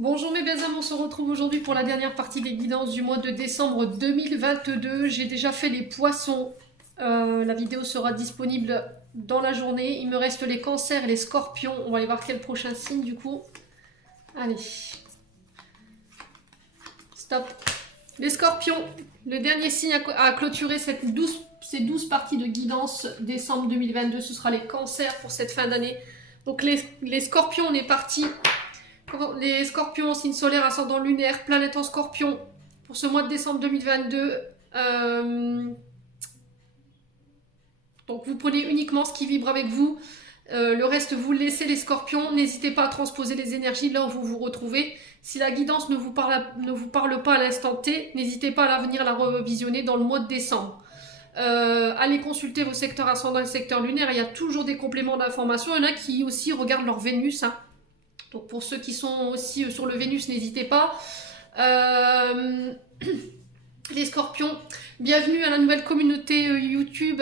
Bonjour mes belles âmes, on se retrouve aujourd'hui pour la dernière partie des guidances du mois de décembre 2022. J'ai déjà fait les poissons, la vidéo sera disponible dans la journée. Il me reste les cancers et les scorpions, on va aller voir quel prochain signe du coup. Allez, stop. Les scorpions, le dernier signe à clôturer ces 12 parties de guidance décembre 2022, ce sera les cancers pour cette fin d'année. Donc les scorpions, on est parti. Les scorpions, signe solaire, ascendant lunaire, planète en scorpion pour ce mois de décembre 2022. Donc vous prenez uniquement ce qui vibre avec vous. Le reste, vous laissez les scorpions. N'hésitez pas à transposer les énergies là où vous vous retrouvez. Si la guidance ne vous parle pas à l'instant T, n'hésitez pas à venir la revisionner dans le mois de décembre. Allez consulter vos secteurs ascendants et secteurs lunaires. Il y a toujours des compléments d'information. Il y en a qui aussi regardent leur Vénus. Donc pour ceux qui sont aussi sur le Vénus, n'hésitez pas. Les scorpions, bienvenue à la nouvelle communauté YouTube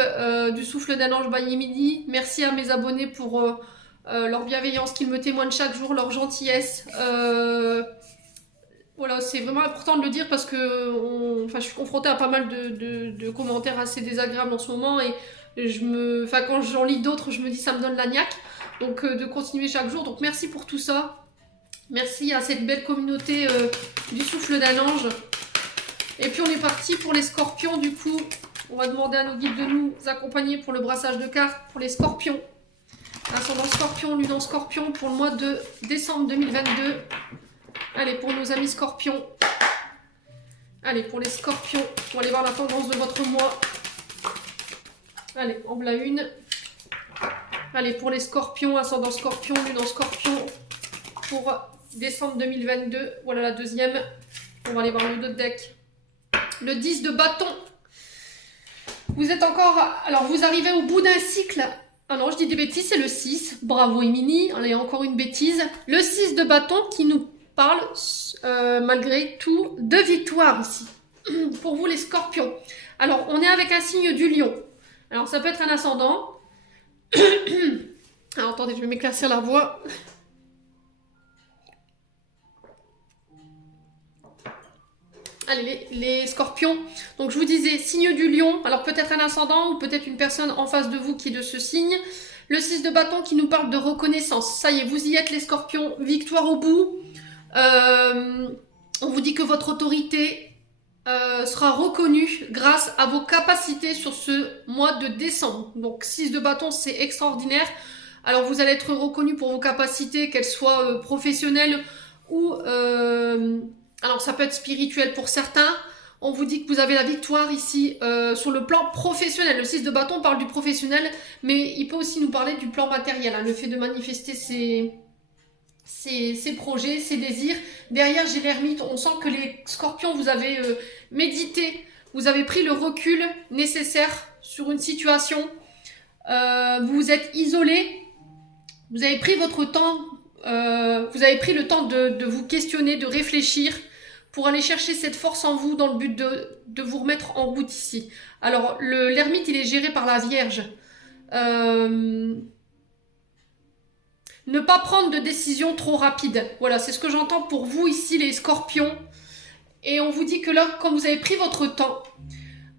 du Souffle d'un Ange by Emily. Merci à mes abonnés pour leur bienveillance qu'ils me témoignent chaque jour, leur gentillesse. Voilà, c'est vraiment important de le dire parce que je suis confrontée à pas mal de commentaires assez désagréables en ce moment et quand j'en lis d'autres, je me dis ça me donne la niaque. Donc de continuer chaque jour. Donc merci pour tout ça. Merci à cette belle communauté du Souffle d'un Ange. Et puis on est parti pour les scorpions du coup. On va demander à nos guides de nous accompagner pour le brassage de cartes pour les scorpions. Ascendant scorpion, lune en scorpion pour le mois de décembre 2022. Allez, pour nos amis scorpions. Allez, pour les scorpions. On va aller voir la tendance de votre mois. Allez, en voilà une. Allez, pour les scorpions, ascendant scorpion, lune en scorpion, pour décembre 2022. Voilà la deuxième. On va aller voir le dos de deck. Le 10 de bâton. Vous êtes encore... Alors, vous arrivez au bout d'un cycle. Ah non, je dis des bêtises, c'est le 6. Bravo, Emily. Allez, encore une bêtise. Le 6 de bâton qui nous parle, malgré tout, de victoire ici. Pour vous, les scorpions. Alors, on est avec un signe du lion. Alors, ça peut être un ascendant. Alors, attendez, je vais m'éclaircir la voix. Allez, les scorpions. Donc, je vous disais, signe du lion. Alors, peut-être un ascendant ou peut-être une personne en face de vous qui est de ce signe. Le 6 de bâton qui nous parle de reconnaissance. Ça y est, vous y êtes, les scorpions. Victoire au bout. On vous dit que votre autorité sera reconnue grâce à vos capacités sur ce mois de décembre. Donc 6 de bâton, c'est extraordinaire. Alors vous allez être reconnu pour vos capacités, qu'elles soient professionnelles ou... alors ça peut être spirituel pour certains. On vous dit que vous avez la victoire ici sur le plan professionnel. Le 6 de bâton parle du professionnel, mais il peut aussi nous parler du plan matériel. Le fait de manifester ses projets, ses désirs. Derrière, j'ai l'ermite. On sent que les scorpions, vous avez médité, vous avez pris le recul nécessaire sur une situation. Vous vous êtes isolé. Vous avez pris votre temps. Vous avez pris le temps de vous questionner, de réfléchir pour aller chercher cette force en vous dans le but de vous remettre en route ici. Alors, l'ermite, il est géré par la Vierge. Ne pas prendre de décision trop rapide. Voilà, c'est ce que j'entends pour vous ici, les scorpions. Et on vous dit que là, quand vous avez pris votre temps,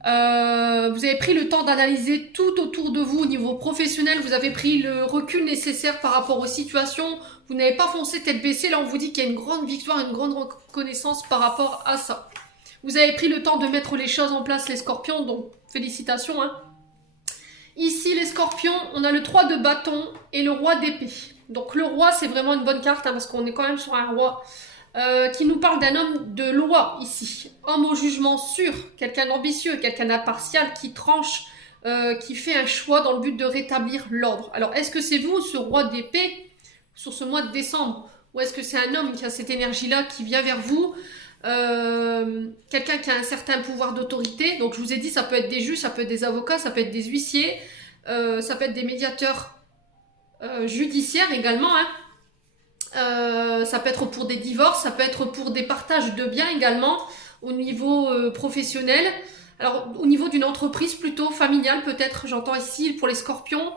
vous avez pris le temps d'analyser tout autour de vous au niveau professionnel, vous avez pris le recul nécessaire par rapport aux situations, vous n'avez pas foncé tête baissée, là on vous dit qu'il y a une grande victoire, une grande reconnaissance par rapport à ça. Vous avez pris le temps de mettre les choses en place, les scorpions, donc félicitations. Ici, les scorpions, on a le 3 de bâton et le roi d'épée. Donc le roi, c'est vraiment une bonne carte, parce qu'on est quand même sur un roi qui nous parle d'un homme de loi ici. Homme au jugement sûr, quelqu'un d'ambitieux, quelqu'un d'impartial, qui tranche, qui fait un choix dans le but de rétablir l'ordre. Alors, est-ce que c'est vous, ce roi d'épée, sur ce mois de décembre? Ou est-ce que c'est un homme qui a cette énergie-là, qui vient vers vous, quelqu'un qui a un certain pouvoir d'autorité? Donc je vous ai dit, ça peut être des juges, ça peut être des avocats, ça peut être des huissiers, ça peut être des médiateurs judiciaires également, ça peut être pour des divorces, ça peut être pour des partages de biens également au niveau professionnel. Alors au niveau d'une entreprise plutôt familiale peut-être, j'entends ici pour les scorpions.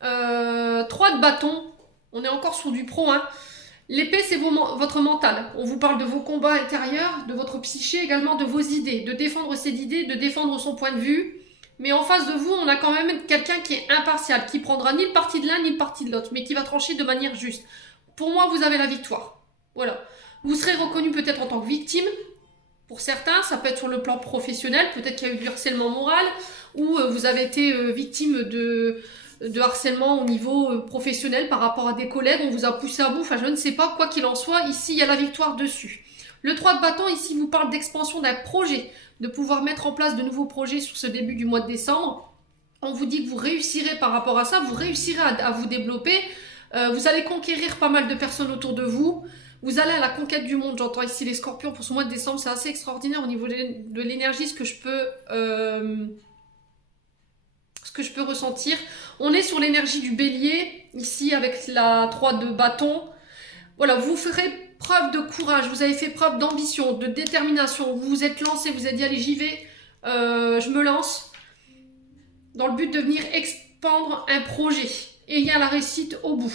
3 de bâton, on est encore sur du pro, L'épée, c'est votre mental. On vous parle de vos combats intérieurs, de votre psyché, également de vos idées, de défendre ses idées, de défendre son point de vue. Mais en face de vous, on a quand même quelqu'un qui est impartial, qui prendra ni le parti de l'un ni le parti de l'autre, mais qui va trancher de manière juste. Pour moi, vous avez la victoire. Voilà. Vous serez reconnu peut-être en tant que victime. Pour certains, ça peut être sur le plan professionnel, peut-être qu'il y a eu du harcèlement moral, ou vous avez été victime de harcèlement au niveau professionnel par rapport à des collègues, on vous a poussé à bout, enfin je ne sais pas, quoi qu'il en soit, ici il y a la victoire dessus. Le 3 de bâton, ici vous parle d'expansion d'un projet, de pouvoir mettre en place de nouveaux projets sur ce début du mois de décembre. On vous dit que vous réussirez par rapport à ça, vous réussirez à vous développer, vous allez conquérir pas mal de personnes autour de vous, vous allez à la conquête du monde. J'entends ici les scorpions pour ce mois de décembre, c'est assez extraordinaire au niveau de l'énergie, ce que je peux ressentir. On est sur l'énergie du bélier, ici avec la 3 de bâton. Voilà, vous ferez preuve de courage, vous avez fait preuve d'ambition, de détermination, vous vous êtes lancé, vous avez dit allez j'y vais, je me lance, dans le but de venir expandre un projet. Et il y a la réussite au bout.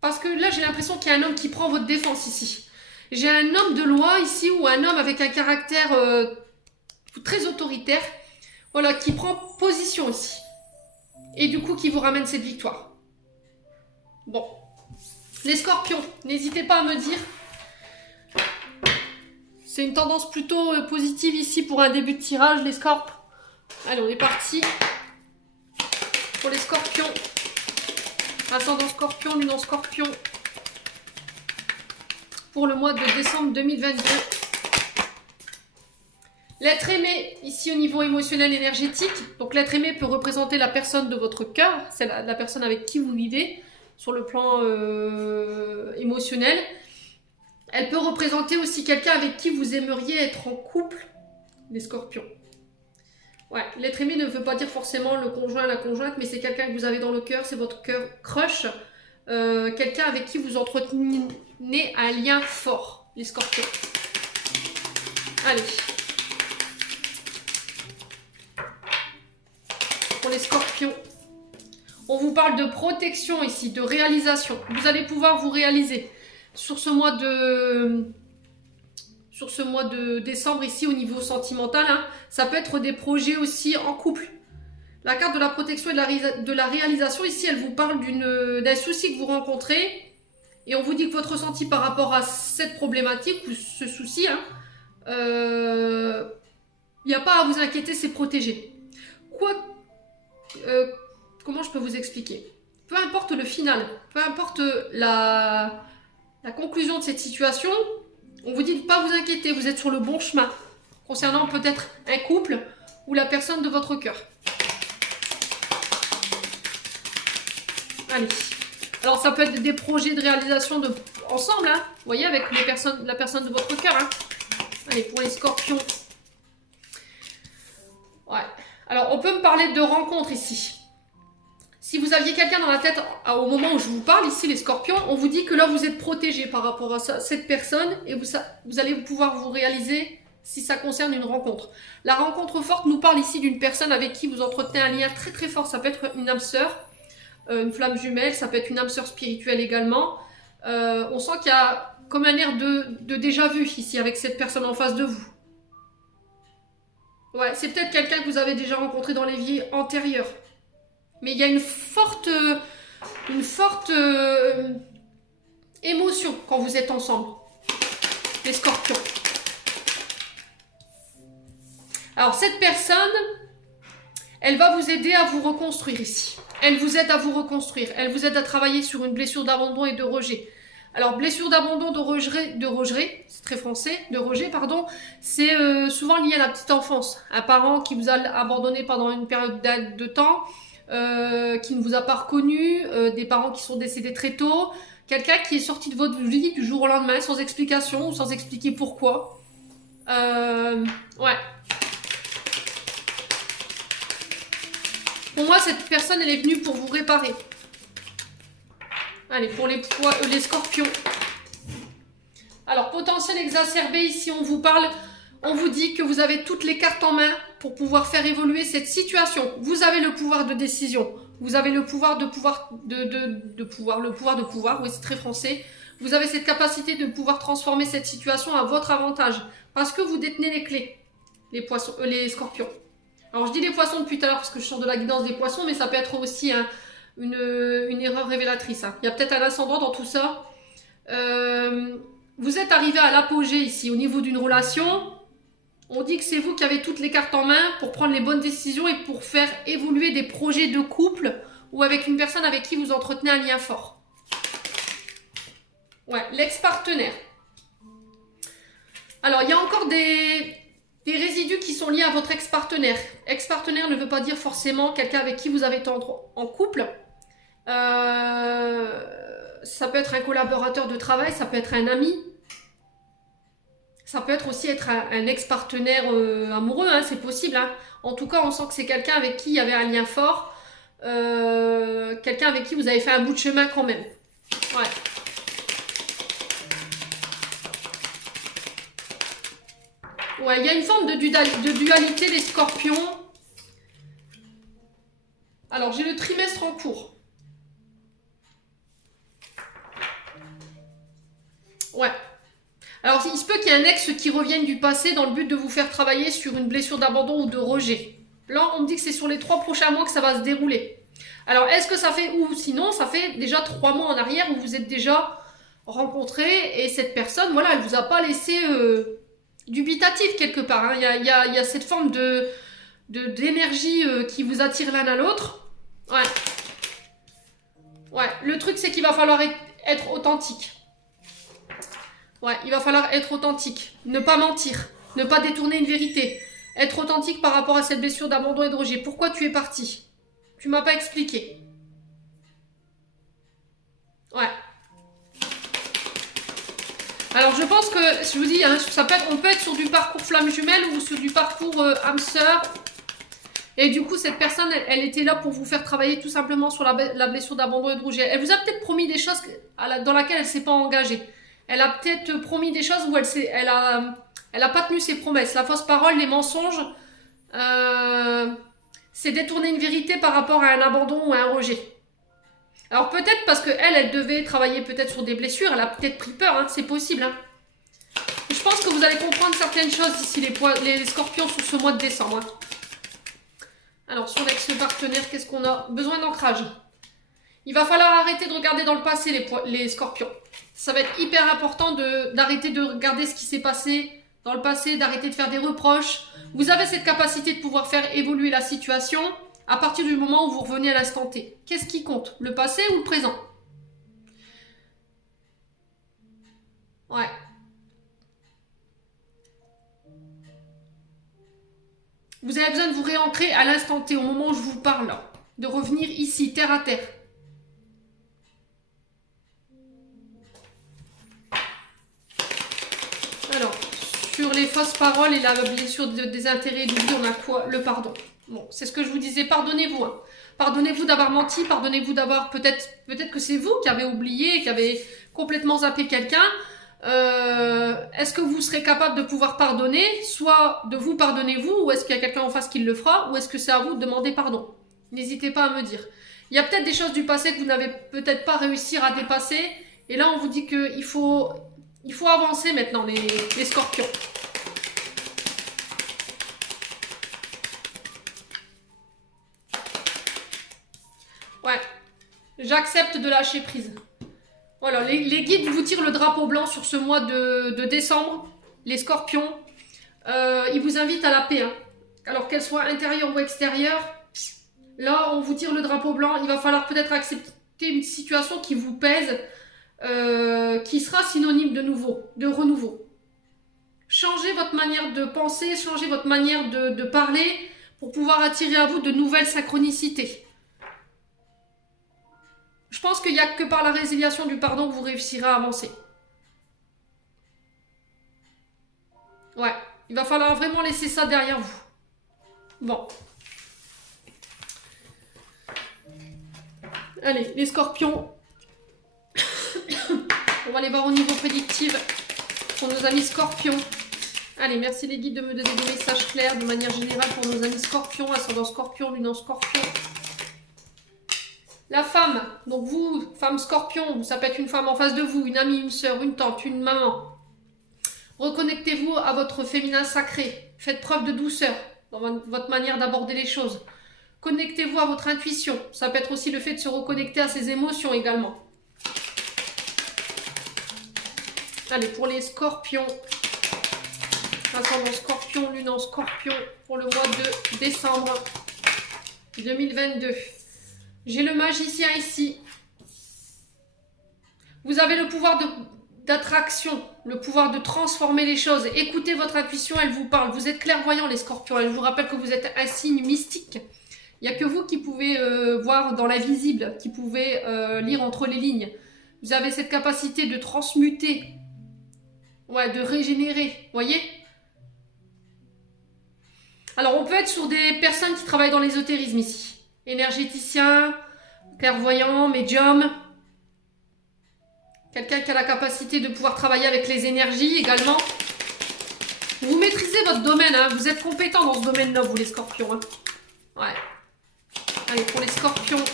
Parce que là j'ai l'impression qu'il y a un homme qui prend votre défense ici. J'ai un homme de loi ici, ou un homme avec un caractère très autoritaire, voilà, qui prend position ici. Et du coup, qui vous ramène cette victoire. Bon. Les scorpions, n'hésitez pas à me dire. C'est une tendance plutôt positive ici pour un début de tirage, les scorps. Allez, on est parti. Pour les scorpions. Ascendant scorpion, lune en scorpion. Pour le mois de décembre 2022. L'être aimé, ici au niveau émotionnel énergétique, donc l'être aimé peut représenter la personne de votre cœur, c'est la personne avec qui vous vivez, sur le plan émotionnel. Elle peut représenter aussi quelqu'un avec qui vous aimeriez être en couple, les scorpions. Ouais, l'être aimé ne veut pas dire forcément le conjoint, la conjointe, mais c'est quelqu'un que vous avez dans le cœur, c'est votre cœur crush, quelqu'un avec qui vous entretenez un lien fort, les scorpions. Allez. Pour les scorpions, on vous parle de protection ici, de réalisation. Vous allez pouvoir vous réaliser sur ce mois de décembre ici au niveau sentimental. Hein. Ça peut être des projets aussi en couple. La carte de la protection et de la réalisation ici, elle vous parle d'un souci que vous rencontrez. Et on vous dit que votre ressenti par rapport à cette problématique ou ce souci, hein, il n'y a pas à vous inquiéter, c'est protégé. Comment je peux vous expliquer? Peu importe le final, peu importe la conclusion de cette situation, on vous dit de ne pas vous inquiéter, vous êtes sur le bon chemin, concernant peut-être un couple ou la personne de votre cœur. Allez. Alors ça peut être des projets de réalisation ensemble, hein, vous voyez, avec la personne de votre cœur. Hein. Allez, pour les scorpions. Ouais. Alors, on peut me parler de rencontres ici. Si vous aviez quelqu'un dans la tête au moment où je vous parle, ici les scorpions, on vous dit que là vous êtes protégé par rapport à cette personne et vous allez pouvoir vous réaliser si ça concerne une rencontre. La rencontre forte nous parle ici d'une personne avec qui vous entretenez un lien très très fort. Ça peut être une âme sœur, une flamme jumelle, ça peut être une âme sœur spirituelle également. On sent qu'il y a comme un air de déjà vu ici avec cette personne en face de vous. Ouais, c'est peut-être quelqu'un que vous avez déjà rencontré dans les vies antérieures. Mais il y a une forte émotion quand vous êtes ensemble. Les scorpions. Alors cette personne, elle va vous aider à vous reconstruire ici. Elle vous aide à vous reconstruire. Elle vous aide à travailler sur une blessure d'abandon et de rejet. Alors, blessure d'abandon, de rejet, c'est très français, de rejet, pardon, c'est souvent lié à la petite enfance. Un parent qui vous a abandonné pendant une période de temps, qui ne vous a pas reconnu, des parents qui sont décédés très tôt, quelqu'un qui est sorti de votre vie du jour au lendemain sans explication ou sans expliquer pourquoi. Ouais. Pour moi, cette personne, elle est venue pour vous réparer. Allez, pour les scorpions. Alors, potentiel exacerbé, ici, on vous parle, on vous dit que vous avez toutes les cartes en main pour pouvoir faire évoluer cette situation. Vous avez le pouvoir de décision. Vous avez le pouvoir de pouvoir, le pouvoir de pouvoir, oui c'est très français. Vous avez cette capacité de pouvoir transformer cette situation à votre avantage. Parce que vous détenez les clés, les poissons, les scorpions. Alors je dis les poissons depuis tout à l'heure parce que je sors de la guidance des poissons, mais ça peut être aussi une erreur révélatrice. Hein. Il y a peut-être un ascendant dans tout ça. Vous êtes arrivé à l'apogée ici, au niveau d'une relation. On dit que c'est vous qui avez toutes les cartes en main pour prendre les bonnes décisions et pour faire évoluer des projets de couple ou avec une personne avec qui vous entretenez un lien fort. Ouais, l'ex-partenaire. Alors, il y a encore des résidus qui sont liés à votre ex-partenaire. Ex-partenaire ne veut pas dire forcément quelqu'un avec qui vous avez été en couple. Ça peut être un collaborateur de travail, ça peut être un ami. Ça peut être aussi être un ex-partenaire amoureux, hein, c'est possible. Hein. En tout cas, on sent que c'est quelqu'un avec qui il y avait un lien fort. Quelqu'un avec qui vous avez fait un bout de chemin quand même. Ouais. Ouais, il y a une forme de dualité des scorpions. Alors, j'ai le trimestre en cours. Ouais. Alors, il se peut qu'il y ait un ex qui revienne du passé dans le but de vous faire travailler sur une blessure d'abandon ou de rejet. Là, on me dit que c'est sur les 3 prochains mois que ça va se dérouler. Alors, est-ce que ça fait... Ou sinon, ça fait déjà 3 mois en arrière où vous êtes déjà rencontrés et cette personne, voilà, elle vous a pas laissé dubitatif quelque part. Hein. Il y a cette forme d'énergie qui vous attire l'un à l'autre. Ouais. Ouais, le truc, c'est qu'il va falloir être authentique. Ouais, il va falloir être authentique, ne pas mentir, ne pas détourner une vérité. Être authentique par rapport à cette blessure d'abandon et de rejet. Pourquoi tu es parti? Tu m'as pas expliqué. Ouais. Alors je pense que, je vous dis, hein, on peut être sur du parcours flamme jumelle ou sur du parcours âme sœur. Et du coup, cette personne, elle était là pour vous faire travailler tout simplement sur la blessure d'abandon et de rejet. Elle vous a peut-être promis des choses dans laquelle elle ne s'est pas engagée. Elle a peut-être promis des choses où elle a pas tenu ses promesses. La fausse parole, les mensonges, c'est détourner une vérité par rapport à un abandon ou à un rejet. Alors peut-être parce qu'elle devait travailler peut-être sur des blessures, elle a peut-être pris peur, hein, c'est possible. Hein. Je pense que vous allez comprendre certaines choses d'ici les scorpions sur ce mois de décembre. Hein. Alors sur l'ex-partenaire, qu'est-ce qu'on a? Besoin d'ancrage. Il va falloir arrêter de regarder dans le passé les scorpions. Ça va être hyper important d'arrêter de regarder ce qui s'est passé dans le passé, d'arrêter de faire des reproches. Vous avez cette capacité de pouvoir faire évoluer la situation à partir du moment où vous revenez à l'instant T. Qu'est-ce qui compte? Le passé ou le présent? Ouais. Vous avez besoin de vous réancrer à l'instant T, au moment où je vous parle là. De revenir ici, terre à terre. Alors, sur les fausses paroles et la blessure de désintérêt, d'oubli, on a quoi? Le pardon. Bon, c'est ce que je vous disais, pardonnez-vous. Hein. Pardonnez-vous d'avoir menti, pardonnez-vous d'avoir... Peut-être que c'est vous qui avez oublié, qui avez complètement zappé quelqu'un. Est-ce que vous serez capable de pouvoir pardonner? Soit de vous pardonnez-vous, ou est-ce qu'il y a quelqu'un en face qui le fera, ou est-ce que c'est à vous de demander pardon? N'hésitez pas à me dire. Il y a peut-être des choses du passé que vous n'avez peut-être pas réussi à dépasser, et là on vous dit qu'il faut avancer maintenant, les scorpions. Ouais, j'accepte de lâcher prise. Voilà, les guides vous tirent le drapeau blanc sur ce mois de décembre. Les scorpions, ils vous invitent à la paix. Hein. Alors qu'elle soit intérieure ou extérieure, là on vous tire le drapeau blanc. Il va falloir peut-être accepter une situation qui vous pèse, qui sera synonyme de renouveau. Changez votre manière de penser, changez votre manière de parler pour pouvoir attirer à vous de nouvelles synchronicités. Je pense qu'il n'y a que par la résiliation du pardon que vous réussirez à avancer. Ouais, il va falloir vraiment laisser ça derrière vous. Bon. Allez, les scorpions. On va aller voir au niveau prédictif pour nos amis scorpions. Allez, merci les guides de me donner des messages clairs de manière générale pour nos amis scorpions, ascendant scorpion, lunan scorpion. La femme, donc vous, femme scorpion, ça peut être une femme en face de vous, une amie, une sœur, une tante, une maman. Reconnectez-vous à votre féminin sacré. Faites preuve de douceur dans votre manière d'aborder les choses. Connectez-vous à votre intuition. Ça peut être aussi le fait de se reconnecter à ses émotions également. Allez, pour les scorpions. Ascendant scorpion, lune en scorpion pour le mois de décembre 2022. J'ai le magicien ici. Vous avez le pouvoir d'attraction, le pouvoir de transformer les choses. Écoutez votre intuition, elle vous parle. Vous êtes clairvoyants les scorpions. Et je vous rappelle que vous êtes un signe mystique. Il n'y a que vous qui pouvez voir dans l'invisible, qui pouvez lire entre les lignes. Vous avez cette capacité de transmuter, ouais, de régénérer, voyez? Alors on peut être sur des personnes qui travaillent dans l'ésotérisme ici. Énergéticien, clairvoyant, médium. Quelqu'un qui a la capacité de pouvoir travailler avec les énergies également. Vous maîtrisez votre domaine, hein. Vous êtes compétent dans ce domaine-là, vous les scorpions. Hein. Ouais. Allez, pour les scorpions.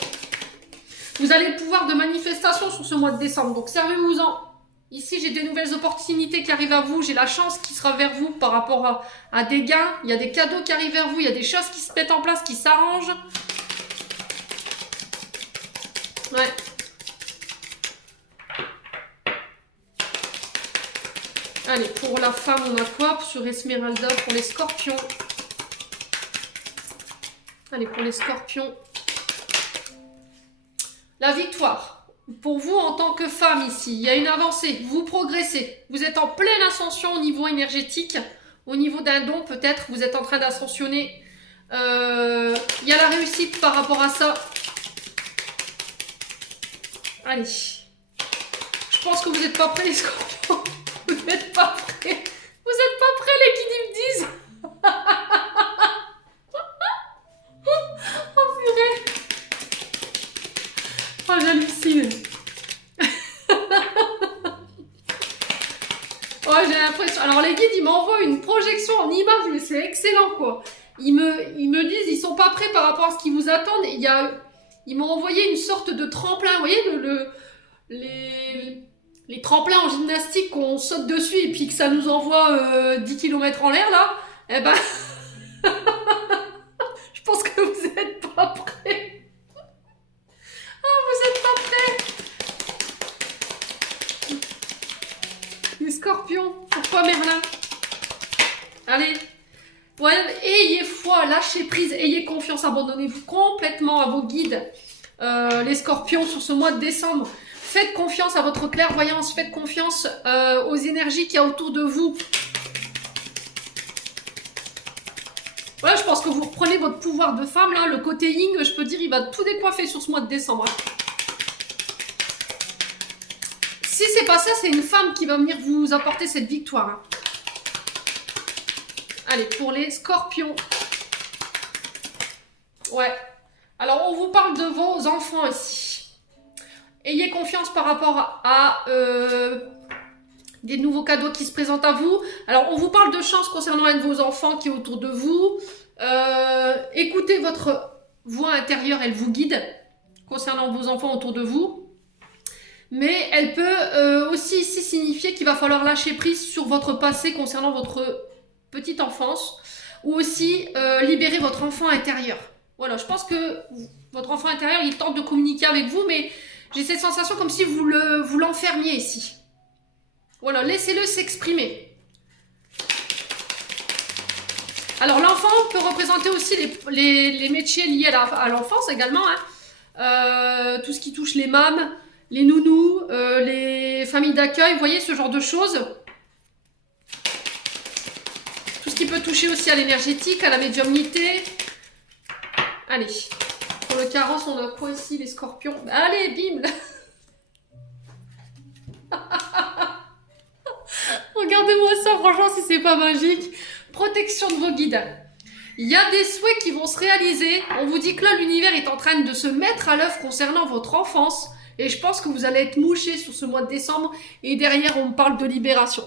Vous avez le pouvoir de manifestation sur ce mois de décembre, donc servez-vous-en. Ici, j'ai des nouvelles opportunités qui arrivent à vous. J'ai la chance qui sera vers vous par rapport à des gains. Il y a des cadeaux qui arrivent vers vous. Il y a des choses qui se mettent en place, qui s'arrangent. Ouais. Allez, pour la femme, on a quoi sur Esmeralda pour les scorpions? Allez, pour les scorpions. La victoire. Pour vous, en tant que femme ici, il y a une avancée. Vous progressez. Vous êtes en pleine ascension au niveau énergétique. Au niveau d'un don, peut-être, vous êtes en train d'ascensionner. Il y a la réussite par rapport à ça. Allez. Je pense que vous n'êtes pas prêts, les scorpions. Vous n'êtes pas prêts. Vous n'êtes pas prêts, les qui me disent. Oh purée. Oh, j'hallucine. Oh, j'ai l'impression. Alors, les guides, ils m'envoient une projection en image, mais c'est excellent, quoi. Ils me disent, ils sont pas prêts par rapport à ce qui vous attendent. Ils m'ont envoyé une sorte de tremplin. Vous voyez, les tremplins en gymnastique qu'on saute dessus et puis que ça nous envoie 10 km en l'air, là. Eh ben, je pense que vous n'êtes pas prêts. Ah, vous n'êtes pas prêts. Les scorpions, pourquoi Merlin? Allez. Ouais, ayez foi, lâchez prise, ayez confiance, abandonnez-vous complètement à vos guides, les scorpions, sur ce mois de décembre. Faites confiance à votre clairvoyance, faites confiance aux énergies qu'il y a autour de vous. Voilà, je pense que vous reprenez votre pouvoir de femme, là, le côté yin, je peux dire, il va tout décoiffer sur ce mois de décembre. Hein. Si c'est pas ça, c'est une femme qui va venir vous apporter cette victoire. Hein. Allez, pour les scorpions. Ouais. Alors, on vous parle de vos enfants ici. Ayez confiance par rapport à des nouveaux cadeaux qui se présentent à vous. Alors, on vous parle de chance concernant un de vos enfants qui est autour de vous. Écoutez votre voix intérieure, elle vous guide concernant vos enfants autour de vous. Mais elle peut aussi ici signifier qu'il va falloir lâcher prise sur votre passé concernant votre petite enfance, ou aussi libérer votre enfant intérieur. Voilà, je pense que votre enfant intérieur, il tente de communiquer avec vous, mais j'ai cette sensation comme si vous l'enfermiez ici. Voilà, laissez-le s'exprimer. Alors, l'enfant peut représenter aussi les métiers liés à l'enfance également. Hein. Tout ce qui touche les mâmes, les nounous, les familles d'accueil, vous voyez, ce genre de choses. Tout ce qui peut toucher aussi à l'énergétique, à la médiumnité. Allez, pour le carrosse, on a quoi ici, les scorpions? Allez, bim. Regardez-moi ça, franchement, si c'est pas magique. Protection de vos guides. Il y a des souhaits qui vont se réaliser. On vous dit que là, l'univers est en train de se mettre à l'œuvre concernant votre enfance. Et je pense que vous allez être mouchés sur ce mois de décembre. Et derrière, on parle de libération.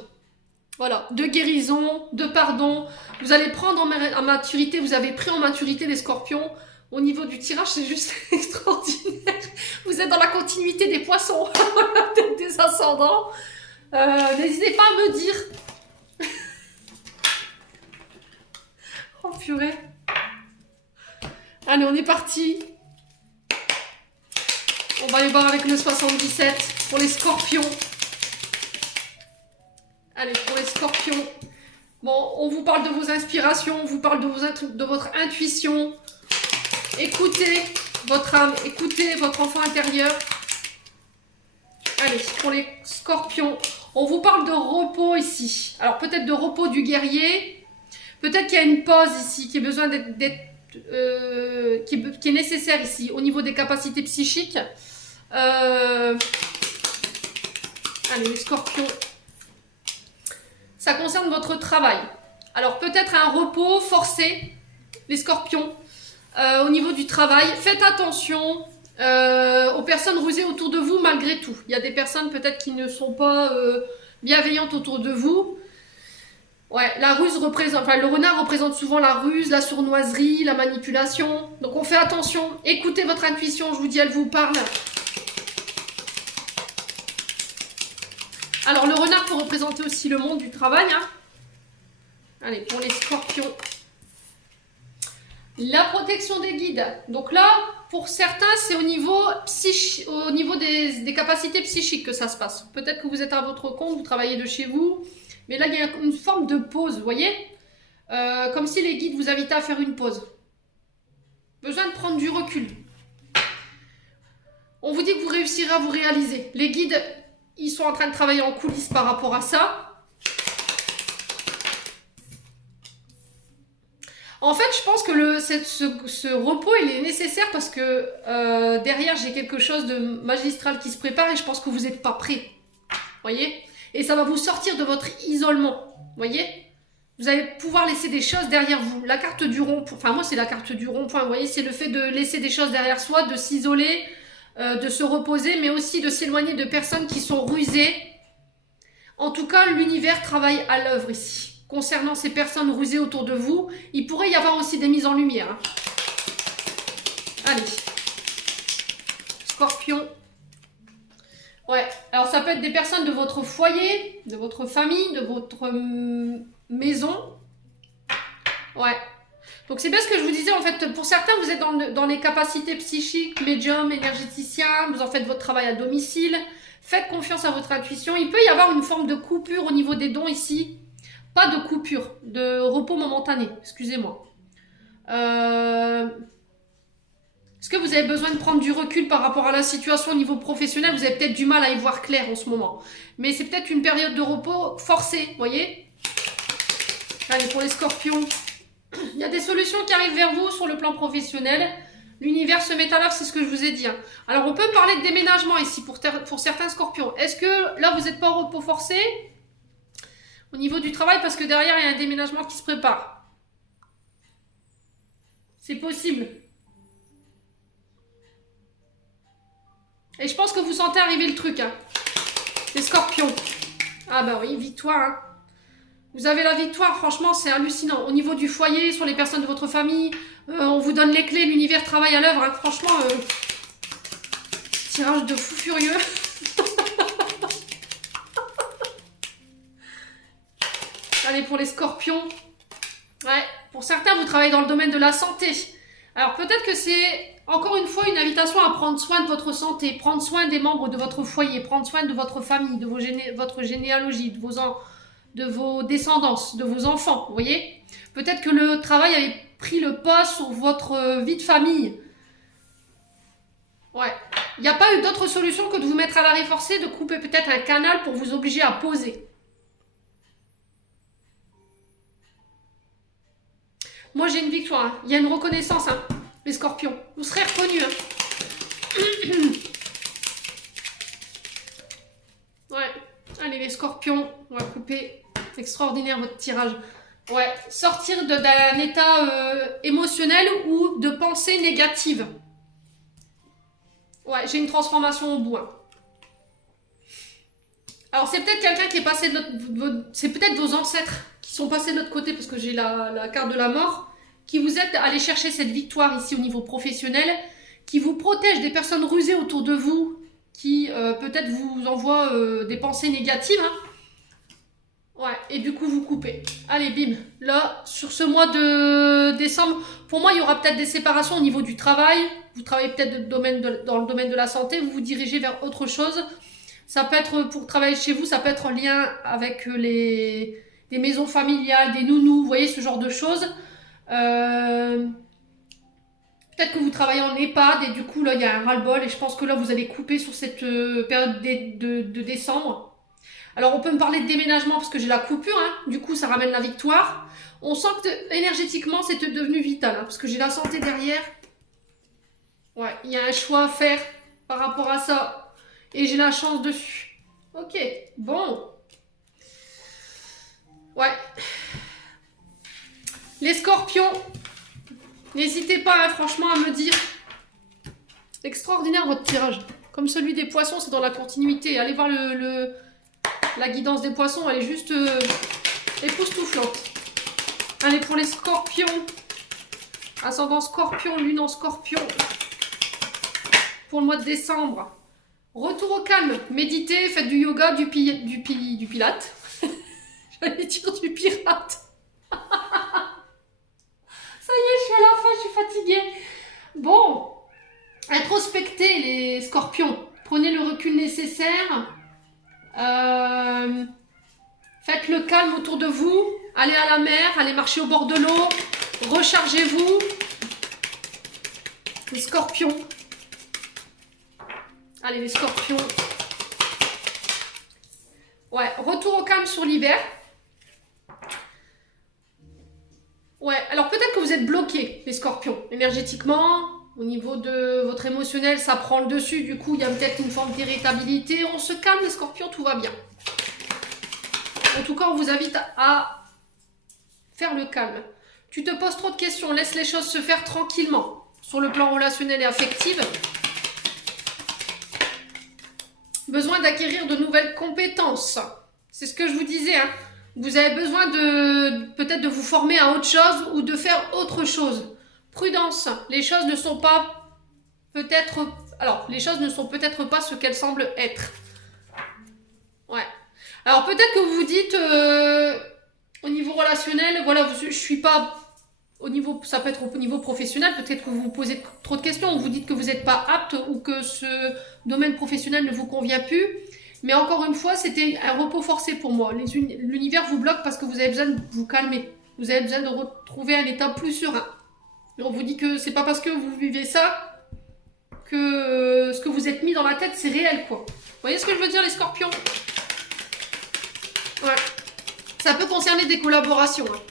Voilà, de guérison, de pardon. Vous allez prendre en maturité, vous avez pris en maturité les scorpions. Au niveau du tirage, c'est juste extraordinaire. Vous êtes dans la continuité des poissons, des ascendants. N'hésitez pas à me dire. Oh purée. Allez, on est parti. On va aller voir avec le 77 pour les scorpions. Allez, pour les scorpions. Bon, on vous parle de vos inspirations, on vous parle de votre intuition. Écoutez votre âme, écoutez votre enfant intérieur. Allez, pour les scorpions, on vous parle de repos ici. Alors peut-être de repos du guerrier. Peut-être qu'il y a une pause ici qui est besoin qui est nécessaire ici au niveau des capacités psychiques. Allez, les scorpions. Ça concerne votre travail. Alors peut-être un repos forcé, les scorpions, au niveau du travail. Faites attention aux personnes rusées autour de vous malgré tout. Il y a des personnes peut-être qui ne sont pas bienveillantes autour de vous. Ouais, la ruse représente, enfin le renard représente souvent la ruse, la sournoiserie, la manipulation. Donc on fait attention. Écoutez votre intuition, je vous dis, elle vous parle. Alors, le renard peut représenter aussi le monde du travail. Hein. Allez, pour les scorpions. La protection des guides. Donc là, pour certains, c'est au niveau des capacités psychiques que ça se passe. Peut-être que vous êtes à votre compte, vous travaillez de chez vous. Mais là, il y a une forme de pause, vous voyez, comme si les guides vous invitaient à faire une pause. Besoin de prendre du recul. On vous dit que vous réussirez à vous réaliser. Les guides... Ils sont en train de travailler en coulisses par rapport à ça. En fait, je pense que ce repos, il est nécessaire parce que derrière, j'ai quelque chose de magistral qui se prépare et je pense que vous n'êtes pas prêts. Voyez? Et ça va vous sortir de votre isolement. Voyez? Vous allez pouvoir laisser des choses derrière vous. La carte du rond-point, enfin moi c'est la carte du rond-point, vous voyez? C'est le fait de laisser des choses derrière soi, de s'isoler, de se reposer, mais aussi de s'éloigner de personnes qui sont rusées. En tout cas, l'univers travaille à l'œuvre ici. Concernant ces personnes rusées autour de vous, il pourrait y avoir aussi des mises en lumière. Hein. Allez. Scorpion. Ouais, alors ça peut être des personnes de votre foyer, de votre famille, de votre maison. Ouais. Donc c'est bien ce que je vous disais, en fait, pour certains, vous êtes dans les capacités psychiques, médium, énergéticien, vous en faites votre travail à domicile, faites confiance à votre intuition. Il peut y avoir une forme de coupure au niveau des dons ici, pas de coupure, de repos momentané, excusez-moi. Est-ce que vous avez besoin de prendre du recul par rapport à la situation au niveau professionnel? Vous avez peut-être du mal à y voir clair en ce moment, mais c'est peut-être une période de repos forcée, vous voyez? Allez, pour les scorpions. Il y a des solutions qui arrivent vers vous sur le plan professionnel. L'univers se met à l'œuvre, c'est ce que je vous ai dit. Hein. Alors, on peut parler de déménagement ici pour certains scorpions. Est-ce que là, vous n'êtes pas au repos forcé au niveau du travail? Parce que derrière, il y a un déménagement qui se prépare. C'est possible. Et je pense que vous sentez arriver le truc. Hein. Les scorpions. Ah bah oui, victoire. Hein. Vous avez la victoire, franchement, c'est hallucinant. Au niveau du foyer, sur les personnes de votre famille, on vous donne les clés, l'univers travaille à l'œuvre. Hein. Franchement, tirage de fou furieux. Allez, pour les scorpions. Ouais, pour certains, vous travaillez dans le domaine de la santé. Alors, peut-être que c'est, encore une fois, une invitation à prendre soin de votre santé, prendre soin des membres de votre foyer, prendre soin de votre famille, de votre généalogie, de vos descendances, de vos enfants, vous voyez? Peut-être que le travail avait pris le pas sur votre vie de famille. Ouais. Il n'y a pas eu d'autre solution que de vous mettre à l'arrêt forcé, de couper peut-être un canal pour vous obliger à poser. Moi, j'ai une victoire. Hein. Il y a une reconnaissance, hein, les scorpions. Vous serez reconnus. Hein. Ouais. Allez, les scorpions, on va couper. Extraordinaire votre tirage. Ouais, sortir d'un état émotionnel ou de pensée négative. Ouais, j'ai une transformation au bout. Hein. Alors, c'est peut-être quelqu'un qui est passé de c'est peut-être vos ancêtres qui sont passés de l'autre côté parce que j'ai la carte de la mort. qui vous aide à aller chercher cette victoire ici au niveau professionnel, qui vous protège des personnes rusées autour de vous, qui peut-être vous envoient des pensées négatives. Hein. Ouais, et du coup vous coupez. Allez, bim. Là, sur ce mois de décembre, pour moi, il y aura peut-être des séparations au niveau du travail. Vous travaillez peut-être dans le domaine de la santé, vous vous dirigez vers autre chose. Ça peut être, pour travailler chez vous, ça peut être en lien avec des maisons familiales, des nounous, vous voyez, ce genre de choses. Peut-être que vous travaillez en EHPAD et du coup, là, il y a un ras-le-bol et je pense que là, vous allez couper sur cette période de décembre. Alors, on peut me parler de déménagement parce que j'ai la coupure, hein. Du coup, ça ramène la victoire. On sent que énergétiquement, c'est devenu vital, hein, parce que j'ai la santé derrière. Ouais, il y a un choix à faire par rapport à ça. Et j'ai la chance dessus. Ok, bon. Ouais. Les scorpions, n'hésitez pas, hein, franchement, à me dire. Extraordinaire, votre tirage. Comme celui des poissons, c'est dans la continuité. Allez voir la guidance des poissons, elle est juste époustouflante. Allez, pour les scorpions, ascendant scorpion, lune en scorpion, pour le mois de décembre. Retour au calme, méditez, faites du yoga, du pilate. J'allais dire du pirate. Ça y est, je suis à la fin, je suis fatiguée. Bon, introspectez les scorpions. Prenez le recul nécessaire. Faites le calme autour de vous. Allez à la mer, allez marcher au bord de l'eau. Rechargez-vous. Les scorpions. Allez, les scorpions. Ouais, retour au calme sur l'hiver. Ouais, alors peut-être que vous êtes bloqués, les scorpions, énergétiquement. Au niveau de votre émotionnel, ça prend le dessus. Du coup, il y a peut-être une forme d'irritabilité. On se calme, les scorpions, tout va bien. En tout cas, on vous invite à faire le calme. Tu te poses trop de questions, laisse les choses se faire tranquillement. Sur le plan relationnel et affectif. Besoin d'acquérir de nouvelles compétences. C'est ce que je vous disais. Hein. Vous avez besoin peut-être de vous former à autre chose ou de faire autre chose. Prudence. Les choses ne sont pas peut-être... Alors, les choses ne sont peut-être pas ce qu'elles semblent être. Ouais. Alors, peut-être que vous vous dites... au niveau relationnel, voilà, je suis pas... Au niveau, ça peut être au niveau professionnel, peut-être que vous vous posez trop de questions, ou vous dites que vous n'êtes pas apte, ou que ce domaine professionnel ne vous convient plus. Mais encore une fois, c'était un repos forcé pour moi. L'univers vous bloque parce que vous avez besoin de vous calmer. Vous avez besoin de retrouver un état plus serein. Et on vous dit que c'est pas parce que vous vivez ça que ce que vous êtes mis dans la tête, c'est réel, quoi. Vous voyez ce que je veux dire, les scorpions? Ouais. Ça peut concerner des collaborations. Hein.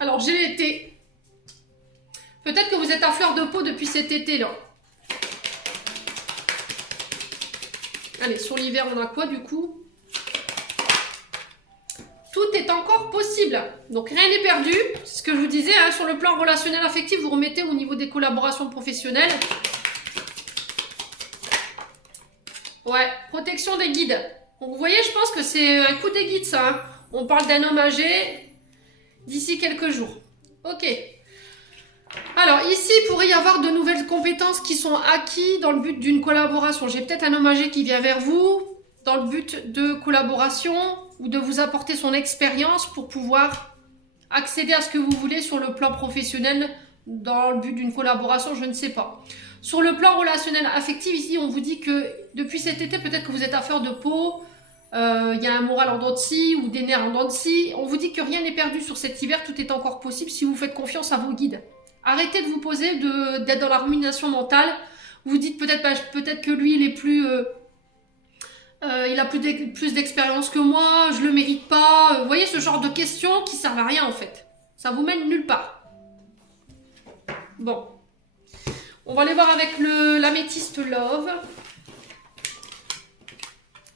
Alors, j'ai l'été. Peut-être que vous êtes à fleur de peau depuis cet été-là. Allez, sur l'hiver, on a quoi du coup? Tout est encore possible. Donc, rien n'est perdu. C'est ce que je vous disais. Hein, sur le plan relationnel affectif, vous remettez au niveau des collaborations professionnelles. Ouais, protection des guides. Donc, vous voyez, je pense que c'est un coup des guides, ça. Hein. On parle d'un homme âgé d'ici quelques jours. Ok. Alors, ici, il pourrait y avoir de nouvelles compétences qui sont acquises dans le but d'une collaboration. J'ai peut-être un homme âgé qui vient vers vous dans le but de collaboration ou de vous apporter son expérience pour pouvoir accéder à ce que vous voulez sur le plan professionnel dans le but d'une collaboration, je ne sais pas. Sur le plan relationnel affectif, ici, on vous dit que depuis cet été, peut-être que vous êtes à fleur de peau, il y a un moral en dents de scie ou des nerfs en dents de scie. On vous dit que rien n'est perdu sur cet hiver, tout est encore possible si vous faites confiance à vos guides. Arrêtez de vous poser, d'être dans la rumination mentale. Vous dites peut-être que lui, il est plus... il a plus d'expérience que moi, je le mérite pas. Vous voyez, ce genre de questions qui servent à rien en fait. Ça vous mène nulle part. Bon. On va aller voir avec l'améthyste Love.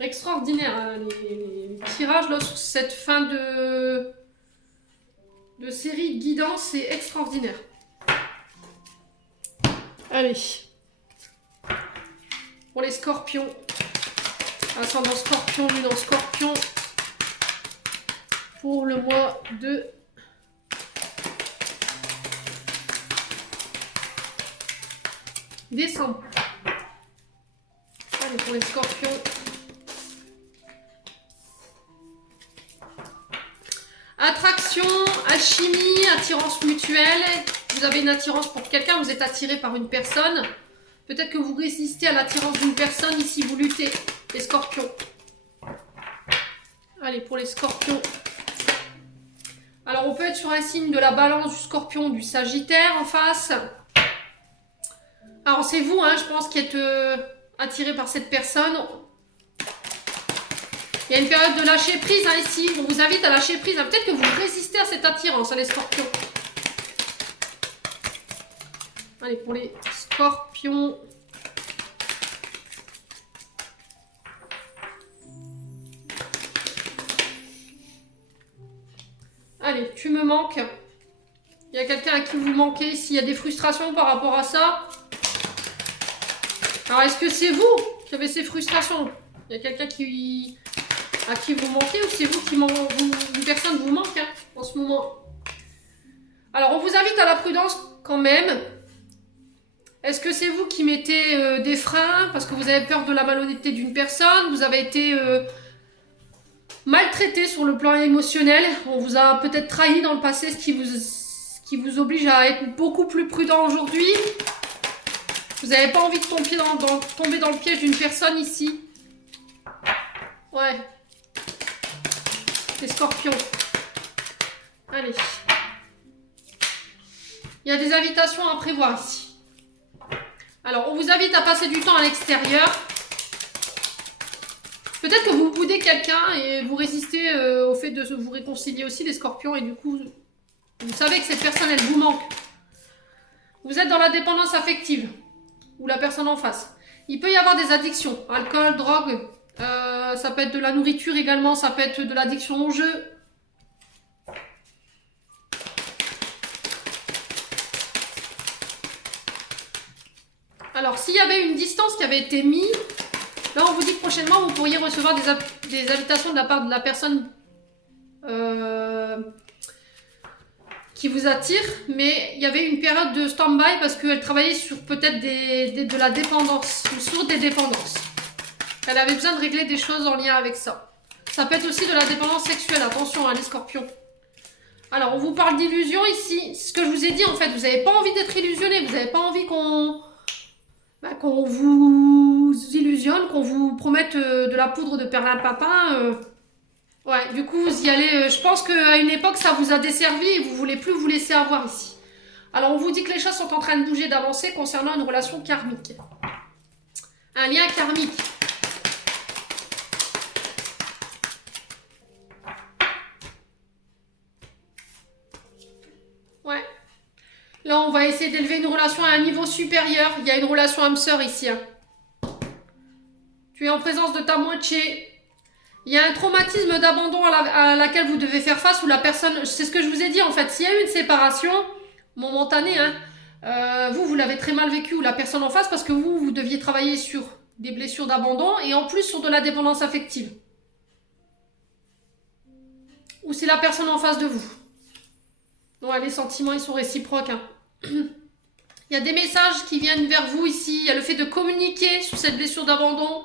Extraordinaire, hein, les tirages là sur cette fin de série de guidance, c'est extraordinaire. Allez. Pour les scorpions. Ascendant scorpion, lune en scorpion. Pour le mois de décembre. Allez, pour les scorpions. Attraction, alchimie, attirance mutuelle. Vous avez une attirance pour quelqu'un, vous êtes attiré par une personne. Peut-être que vous résistez à l'attirance d'une personne, ici vous luttez. Les scorpions. Allez, pour les scorpions. Alors, on peut être sur un signe de la balance, du scorpion, du sagittaire en face. Alors, c'est vous, hein, je pense, qui êtes attiré par cette personne. Il y a une période de lâcher prise, hein, ici. On vous invite à lâcher prise. Peut-être que vous résistez à cette attirance, hein, les scorpions. Allez, pour les scorpions. Allez, tu me manques. Il y a quelqu'un à qui vous manquez. S'il y a des frustrations par rapport à ça. Alors, est-ce que c'est vous qui avez ces frustrations? Il y a quelqu'un à qui vous manquez ou c'est vous qui une personne vous manque, hein, en ce moment? Alors, on vous invite à la prudence quand même. Est-ce que c'est vous qui mettez des freins parce que vous avez peur de la malhonnêteté d'une personne? Vous avez été maltraité sur le plan émotionnel. On vous a peut-être trahi dans le passé, ce qui vous oblige à être beaucoup plus prudent aujourd'hui. Vous n'avez pas envie de tomber dans le piège d'une personne ici. Ouais. Les scorpions. Allez. Il y a des invitations à prévoir ici. Alors, on vous invite à passer du temps à l'extérieur. Peut-être que vous boudez quelqu'un et vous résistez au fait de vous réconcilier aussi, les scorpions. Et du coup, vous savez que cette personne, elle vous manque. Vous êtes dans la dépendance affective. Ou la personne en face. Il peut y avoir des addictions. Alcool, drogue. Ça peut être de la nourriture également. Ça peut être de l'addiction au jeu. Alors, s'il y avait une distance qui avait été mise, là, on vous dit que prochainement, vous pourriez recevoir des invitations de la part de la personne qui vous attire, mais il y avait une période de stand-by parce qu'elle travaillait sur peut-être de la dépendance, ou sur des dépendances. Elle avait besoin de régler des choses en lien avec ça. Ça peut être aussi de la dépendance sexuelle, attention, hein, les scorpions. Alors, on vous parle d'illusion ici. C'est ce que je vous ai dit, en fait. Vous n'avez pas envie d'être illusionné. Vous n'avez pas envie qu'on vous illusionne, qu'on vous promette de la poudre de perlimpinpin. Ouais, du coup, vous y allez. Je pense qu'à une époque, ça vous a desservi et vous ne voulez plus vous laisser avoir ici. Alors, on vous dit que les choses sont en train de bouger, d'avancer concernant une relation karmique. Un lien karmique. Ouais. Là, on va essayer d'élever une relation à un niveau supérieur. Il y a une relation âme-sœur ici. Hein. Tu es en présence de ta moitié. Il y a un traumatisme d'abandon à laquelle vous devez faire face, où la personne... C'est ce que je vous ai dit, en fait. S'il y a eu une séparation momentanée, hein, vous l'avez très mal vécu, ou la personne en face, parce que vous deviez travailler sur des blessures d'abandon, et en plus sur de la dépendance affective. Ou c'est la personne en face de vous. Ouais, les sentiments, ils sont réciproques. Hein. Il y a des messages qui viennent vers vous ici. Il y a le fait de communiquer sur cette blessure d'abandon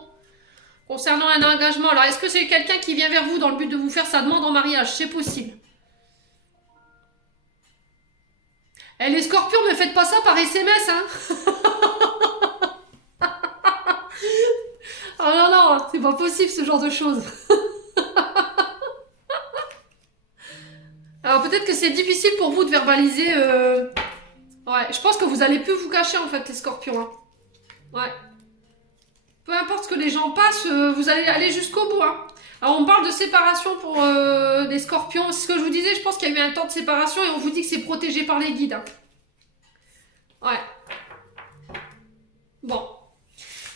concernant un engagement. Alors, est-ce que c'est quelqu'un qui vient vers vous dans le but de vous faire sa demande en mariage? C'est possible. Eh, les scorpions, ne faites pas ça par SMS, hein. Oh non, non, c'est pas possible ce genre de choses. Alors, peut-être que c'est difficile pour vous de verbaliser... Ouais, je pense que vous allez plus vous cacher, en fait, les scorpions. Hein. Ouais. Peu importe ce que les gens passent, vous allez aller jusqu'au bout. Hein. Alors, on parle de séparation pour les scorpions. C'est ce que je vous disais, je pense qu'il y a eu un temps de séparation et on vous dit que c'est protégé par les guides. Hein. Ouais. Bon.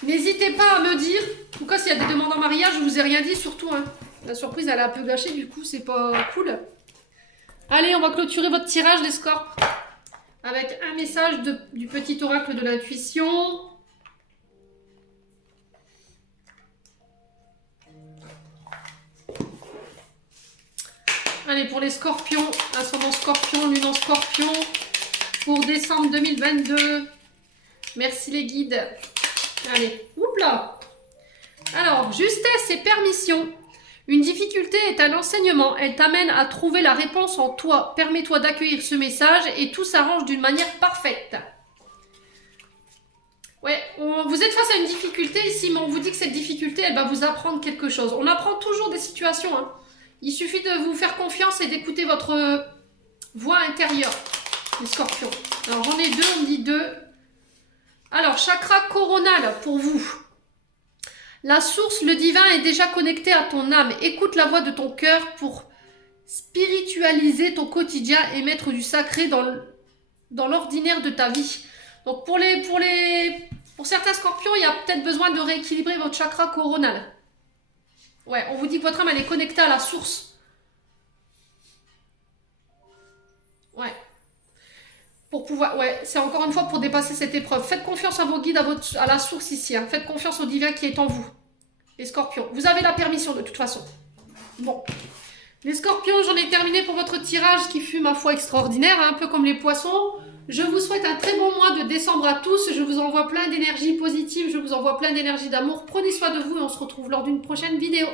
N'hésitez pas à me dire. En tout cas, s'il y a des demandes en mariage, je vous ai rien dit, surtout. Hein. La surprise, elle est un peu gâchée, du coup, c'est pas cool. Allez, on va clôturer votre tirage, les scorps. Avec un message du petit oracle de l'intuition. Allez, pour les scorpions, ascendant scorpion, lune en scorpion, pour décembre 2022. Merci les guides. Allez, oups là. Alors, justesse et permission. Une difficulté est un enseignement. Elle t'amène à trouver la réponse en toi. Permets-toi d'accueillir ce message et tout s'arrange d'une manière parfaite. Ouais, vous êtes face à une difficulté ici, mais on vous dit que cette difficulté, elle va vous apprendre quelque chose. On apprend toujours des situations. Hein. Il suffit de vous faire confiance et d'écouter votre voix intérieure, les scorpions. Alors, j'en ai deux, on me dit deux. Alors, chakra coronal pour vous. La source, le divin est déjà connecté à ton âme. Écoute la voix de ton cœur pour spiritualiser ton quotidien et mettre du sacré dans l'ordinaire de ta vie. Donc pour certains scorpions, il y a peut-être besoin de rééquilibrer votre chakra coronal. Ouais, on vous dit que votre âme, elle est connectée à la source. Ouais. Pour pouvoir, ouais, c'est encore une fois pour dépasser cette épreuve. Faites confiance à vos guides, à la source ici. Hein. Faites confiance au divin qui est en vous. Les scorpions, vous avez la permission de toute façon. Bon. Les scorpions, j'en ai terminé pour votre tirage qui fut, ma foi, extraordinaire, hein, un peu comme les poissons. Je vous souhaite un très bon mois de décembre à tous. Je vous envoie plein d'énergie positive, je vous envoie plein d'énergie d'amour. Prenez soin de vous et on se retrouve lors d'une prochaine vidéo.